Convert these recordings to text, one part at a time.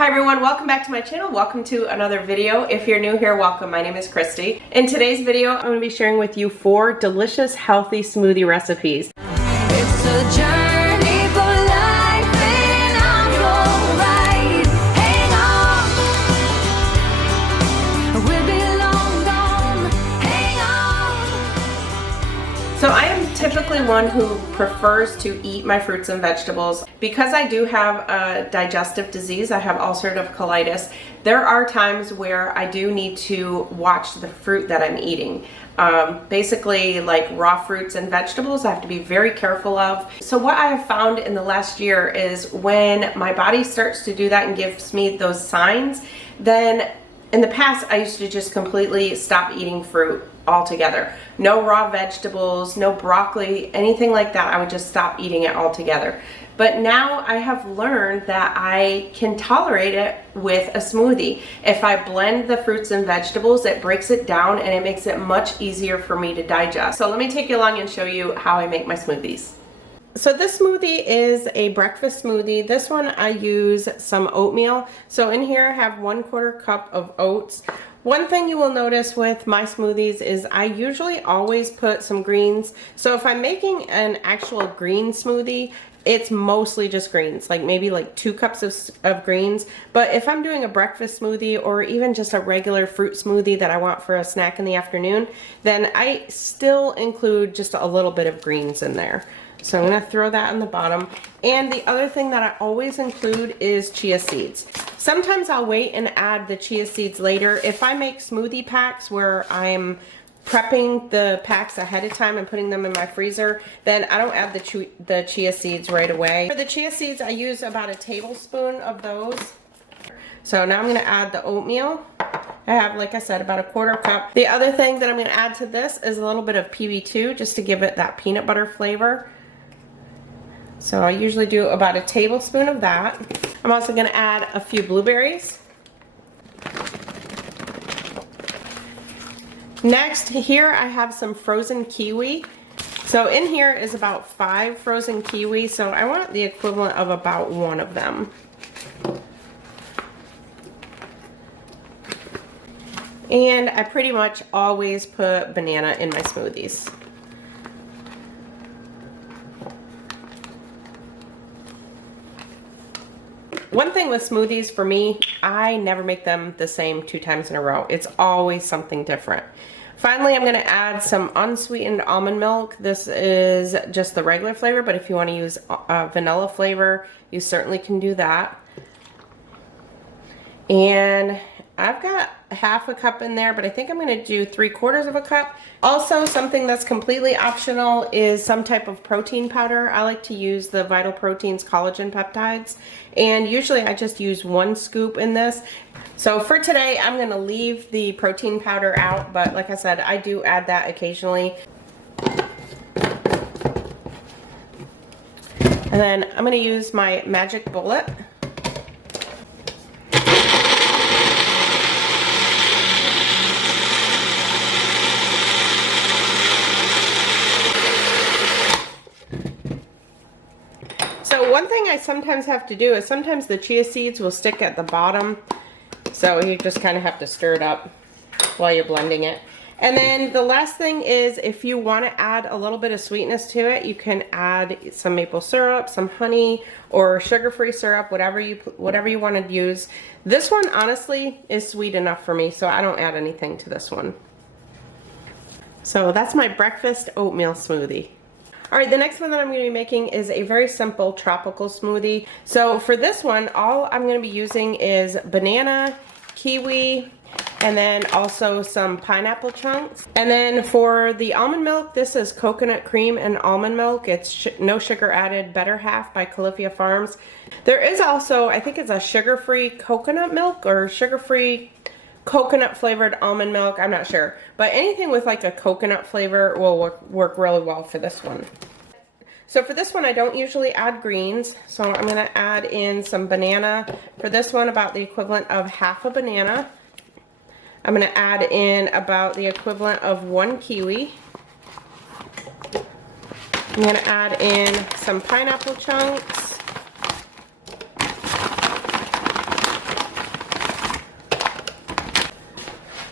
Hi everyone, welcome back to my channel. Welcome to another video. If you're new here, welcome. My name is Christy. In today's video, I'm going to be sharing with you 4 delicious, healthy smoothie recipes. It's a journey for life and I'm your ride. Hang on, we'll be long gone. Hang on. So I am typically one who prefers to eat my fruits and vegetables. Because I do have a digestive disease, I have ulcerative colitis, there are times where I do need to watch the fruit that I'm eating. Basically, like raw fruits and vegetables, I have to be very careful of. So what I have found in the last year is when my body starts to do that and gives me those signs, then in the past I used to just completely stop eating fruit altogether. No raw vegetables, no broccoli, anything like that. I would just stop eating it altogether. But now I have learned that I can tolerate it with a smoothie. If I blend the fruits and vegetables, it breaks it down and it makes it much easier for me to digest. So let me take you along and show you how I make my smoothies. So this smoothie is a breakfast smoothie. This one I use some oatmeal. So in here I have 1/4 cup of oats. One thing you will notice with my smoothies is I usually always put some greens. So if I'm making an actual green smoothie, it's mostly just greens, like maybe like 2 cups of greens. But if I'm doing a breakfast smoothie or even just a regular fruit smoothie that I want for a snack in the afternoon, then I still include just a little bit of greens in there. So I'm going to throw that on the bottom. And the other thing that I always include is chia seeds. Sometimes I'll wait and add the chia seeds later. If I make smoothie packs where I'm prepping the packs ahead of time and putting them in my freezer, then I don't add the chia seeds right away. For the chia seeds, I use about 1 tablespoon of those. So now I'm going to add the oatmeal. I have, like I said, about 1/4 cup. The other thing that I'm going to add to this is a little bit of PB2 just to give it that peanut butter flavor. So I usually do about 1 tablespoon of that. I'm also going to add a few blueberries. Next, here I have some frozen kiwi. So in here is about 5 frozen kiwi, so I want the equivalent of about 1 of them. And I pretty much always put banana in my smoothies. One thing with smoothies for me, I never make them the same 2 times in a row. It's always something different. Finally, I'm going to add some unsweetened almond milk. This is just the regular flavor, but if you want to use vanilla flavor, you certainly can do that. And I've got 1/2 cup in there, but I think I'm going to do 3/4 cup. Also, something that's completely optional is some type of protein powder. I like to use the Vital Proteins collagen peptides, and usually I just use 1 scoop in this. So for today, I'm going to leave the protein powder out, but like I said, I do add that occasionally. And then I'm going to use my magic bullet. So one thing I sometimes have to do is sometimes the chia seeds will stick at the bottom. So you just kind of have to stir it up while you're blending it. And then the last thing is if you want to add a little bit of sweetness to it, you can add some maple syrup, some honey, or sugar-free syrup, whatever you want to use. This one honestly is sweet enough for me, so I don't add anything to this one. So that's my breakfast oatmeal smoothie. Alright, the next one that I'm going to be making is a very simple tropical smoothie. So for this one, all I'm going to be using is banana, kiwi, and then also some pineapple chunks. And then for the almond milk, this is coconut cream and almond milk. It's no sugar added, Better Half by Califia Farms. There is also, I think it's a sugar-free coconut milk or sugar-free coconut flavored almond milk, I'm not sure, but anything with like a coconut flavor will work really well for this one. So for this one, I don't usually add greens, so I'm going to add in some banana. For this one, about the equivalent of 1/2 banana. I'm going to add in about the equivalent of 1 kiwi. I'm going to add in some pineapple chunks.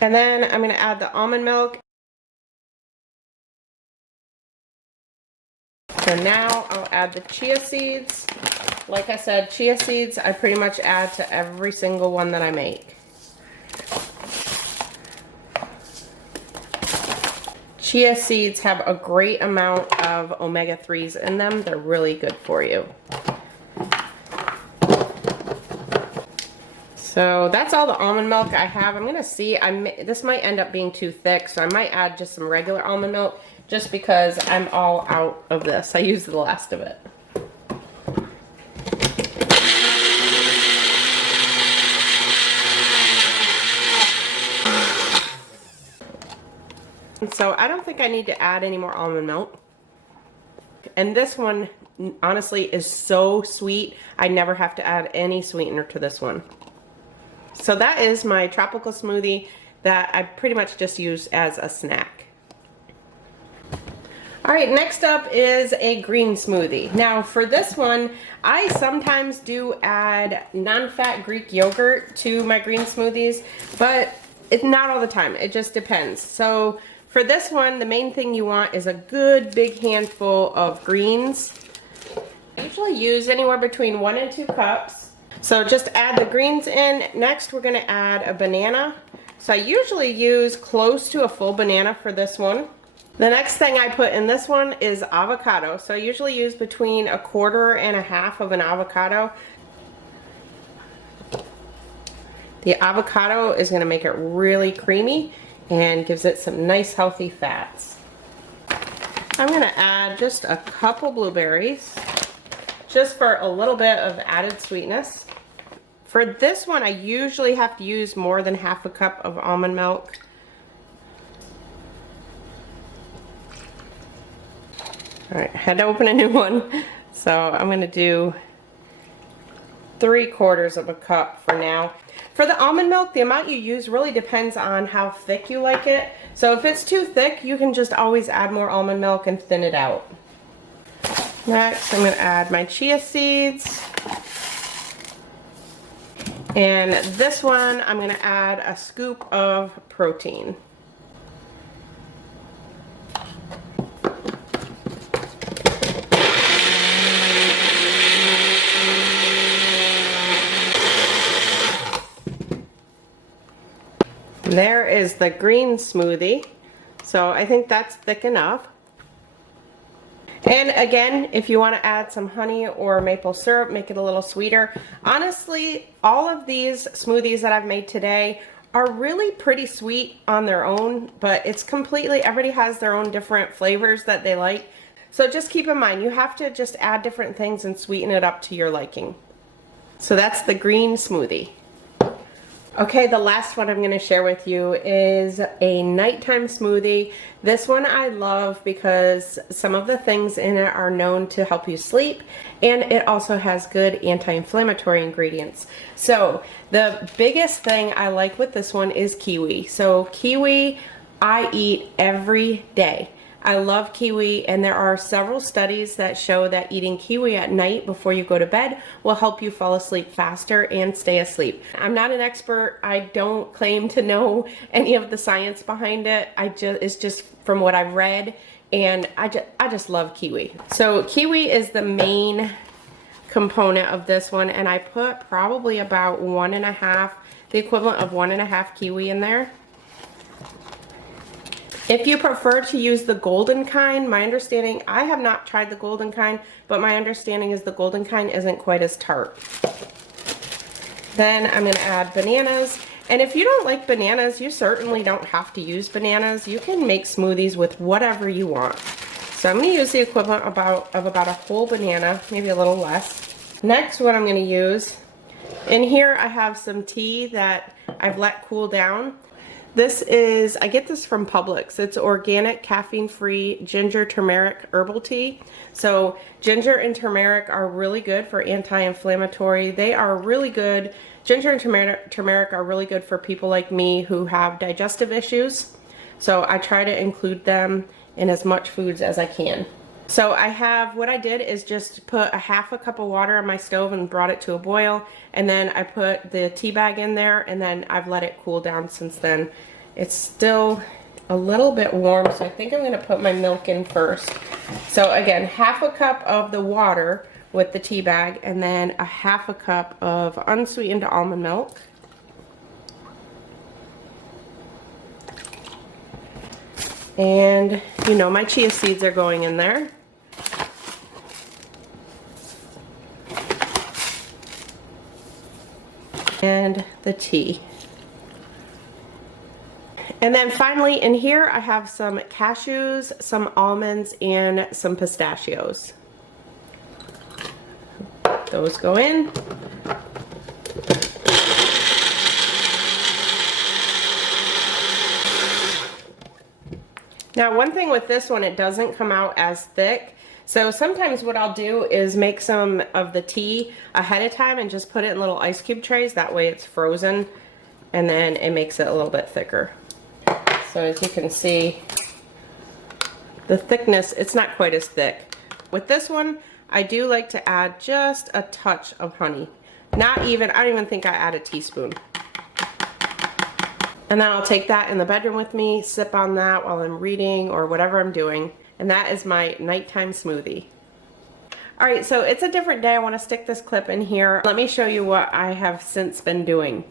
And then I'm going to add the almond milk. So now I'll add the chia seeds. Like I said, chia seeds I pretty much add to every single one that I make. Chia seeds have a great amount of omega-3s in them. They're really good for you. So that's all the almond milk I have. I'm gonna see, this might end up being too thick, so I might add just some regular almond milk just because I'm all out of this. I used the last of it. So I don't think I need to add any more almond milk. And this one, honestly, is so sweet. I never have to add any sweetener to this one. So that is my tropical smoothie that I pretty much just use as a snack. All right, next up is a green smoothie. Now for this one, I sometimes do add non-fat Greek yogurt to my green smoothies, but it's not all the time. It just depends. So for this one, the main thing you want is a good big handful of greens. I usually use anywhere between 1 and 2 cups. So just add the greens in. Next, we're gonna add a banana. So I usually use close to a full banana for this one. The next thing I put in this one is avocado. So I usually use between 1/4 and 1/2 of an avocado. The avocado is gonna make it really creamy and gives it some nice healthy fats. I'm gonna add just a couple blueberries, just for a little bit of added sweetness. For this one, I usually have to use more than 1/2 cup of almond milk. All right, I had to open a new one. So I'm gonna do 3/4 of a cup for now. For the almond milk, the amount you use really depends on how thick you like it. So if it's too thick, you can just always add more almond milk and thin it out. Next, I'm going to add my chia seeds. And this one, I'm going to add a scoop of protein. There is the green smoothie. So I think that's thick enough. And again, if you want to add some honey or maple syrup, make it a little sweeter. Honestly, all of these smoothies that I've made today are really pretty sweet on their own, but it's completely, everybody has their own different flavors that they like. So just keep in mind, you have to just add different things and sweeten it up to your liking. So that's the green smoothie. Okay, the last one I'm going to share with you is a nighttime smoothie. This one I love because some of the things in it are known to help you sleep, and it also has good anti-inflammatory ingredients. So the biggest thing I like with this one is kiwi. So kiwi I eat every day. I love kiwi, and there are several studies that show that eating kiwi at night before you go to bed will help you fall asleep faster and stay asleep. I'm not an expert. I don't claim to know any of the science behind it. It's just from what I've read, and I just love kiwi. So kiwi is the main component of this one, and I put probably about 1.5, the equivalent of 1.5 kiwi in there. If you prefer to use the golden kind, my understanding, I have not tried the golden kind, but my understanding is the golden kind isn't quite as tart. Then I'm going to add bananas. And if you don't like bananas, you certainly don't have to use bananas. You can make smoothies with whatever you want. So I'm going to use the equivalent of about a whole banana, maybe a little less. Next, what I'm going to use, in here I have some tea that I've let cool down. This is, I get this from Publix. It's organic, caffeine-free ginger turmeric herbal tea. So ginger and turmeric are really good for anti-inflammatory. They are really good. Ginger and turmeric are really good for people like me who have digestive issues. So I try to include them in as much foods as I can. So what I did is just put 1/2 cup of water on my stove and brought it to a boil, and then I put the tea bag in there, and then I've let it cool down since then. It's still a little bit warm, so I think I'm gonna put my milk in first. So again, half a cup of the water with the tea bag, and then a half a cup of unsweetened almond milk. And you know, my chia seeds are going in there. And the tea. And then finally in here I have some cashews, some almonds, and some pistachios. Those go in. Now one thing with this one, it doesn't come out as thick. So sometimes what I'll do is make some of the tea ahead of time and just put it in little ice cube trays. That way it's frozen and then it makes it a little bit thicker. So as you can see, the thickness, it's not quite as thick. With this one, I do like to add just a touch of honey. Not even, I don't even think I add a teaspoon. And then I'll take that in the bedroom with me, sip on that while I'm reading or whatever I'm doing. And that is my nighttime smoothie. All right, so it's a different day. I want to stick this clip in here. Let me show you what I have since been doing.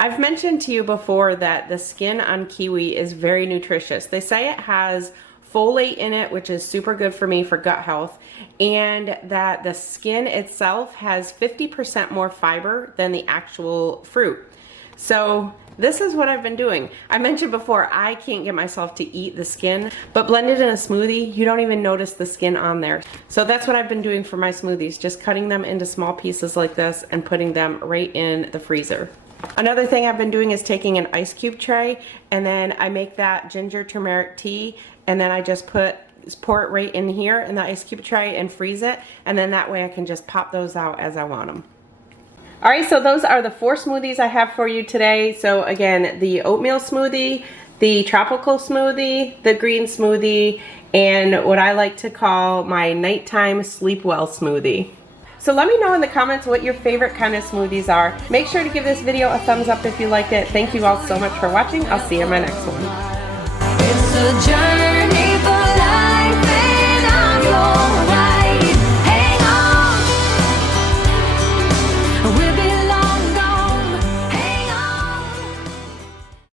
I've mentioned to you before that the skin on kiwi is very nutritious. They say it has folate in it, which is super good for me for gut health, and that the skin itself has 50% more fiber than the actual fruit. So this is what I've been doing. I mentioned before, I can't get myself to eat the skin, but blended in a smoothie, you don't even notice the skin on there. So that's what I've been doing for my smoothies, just cutting them into small pieces like this and putting them right in the freezer. Another thing I've been doing is taking an ice cube tray, and then I make that ginger turmeric tea, and then I just pour it right in here in the ice cube tray and freeze it, and then that way I can just pop those out as I want them. All right, so those are the 4 smoothies I have for you today. So again, the oatmeal smoothie, the tropical smoothie, the green smoothie, and what I like to call my nighttime sleep well smoothie. So let me know in the comments what your favorite kind of smoothies are. Make sure to give this video a thumbs up if you liked it. Thank you all so much for watching. I'll see you in my next one. It's a